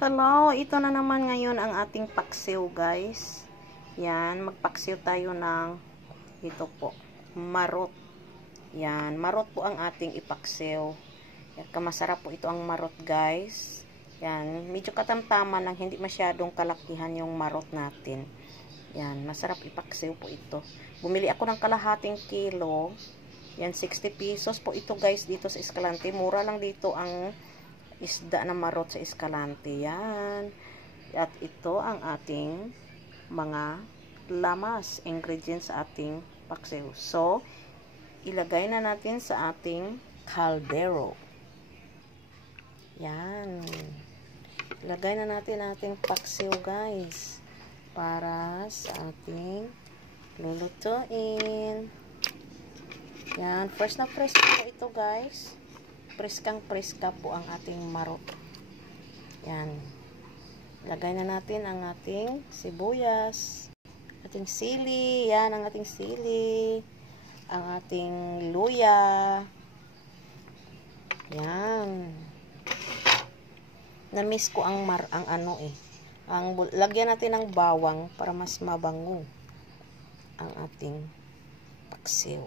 Hello, ito na naman ngayon ang ating paksiw, guys. Yan, magpaksiw tayo ng ito po, marot. Yan, marot po ang ating ipaksiw. Yan, masarap po ito ang marot, guys. Yan, medyo katamtaman lang, hindi masyadong kalakihan yung marot natin. Yan, masarap ipaksiw po ito. Bumili ako ng kalahating kilo. Yan, 60 pesos po ito, guys, dito sa Escalante. Mura lang dito ang isda na marot sa Escalante. Yan. At ito ang ating mga lamas, ingredients sa ating paksiw. So, ilagay na natin sa ating kaldero. Yan. Ilagay na natin ating paksiw, guys, para sa ating lulutuin. Yan. Fresh na fresh po ito, guys. Preskang-preska po ang ating marot. Yan. Lagay na natin ang ating sibuyas, ating sili. Yan ang ating sili, ang ating luya. Yan. Na-miss ko ang lagyan natin ng bawang para mas mabango ang ating paksiw.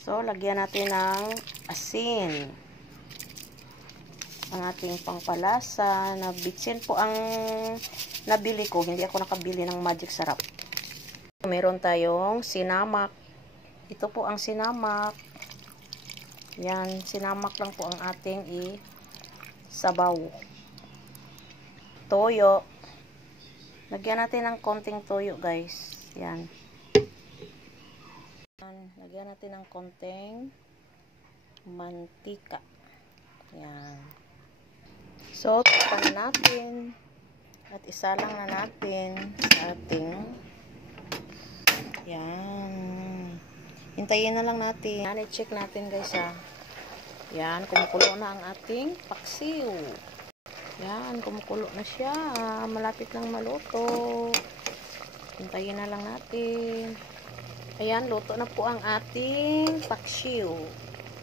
So, lagyan natin ng asin. Ang ating pangpalasa. Na bitsin po ang nabili ko. Hindi ako nakabili ng Magic Sarap. Meron tayong sinamak. Ito po ang sinamak. Yan. Sinamak lang po ang ating sabaw. Toyo. Lagyan natin ng konting toyo, guys. Yan. Lagyan natin ng konting mantika. Yan. So, tapan natin. At isalang na natin sa ating yan. Hintayin na lang natin. Yan, i-check natin, guys, ha. Yan, kumukulo na ang ating paksiw. Yan, kumukulo na siya. Malapit lang maluto. Hintayin na lang natin. Ayan, luto na po ang ating paksiw.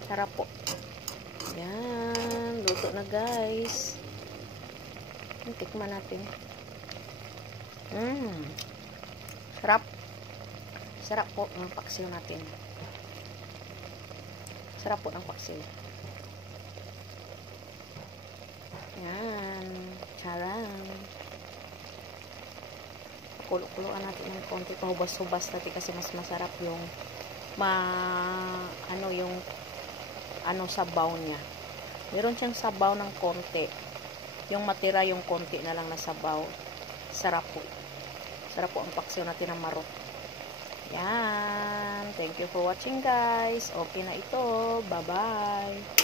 Sarap po. Ayan, luto na, guys. Tikman natin. Sarap. Sarap po ang paksiw natin. Sarap po ang paksiw. Ayan. Charang. Kulo-kuloan natin ng konti, pahubas-hubas natin kasi mas masarap yung sabaw niya. Meron siyang sabaw ng konti. Yung matira yung konti na lang na sabaw. Sarap po. Sarap po ang paksiw natin ng marot. Yan. Thank you for watching, guys. Okay na ito. Bye-bye.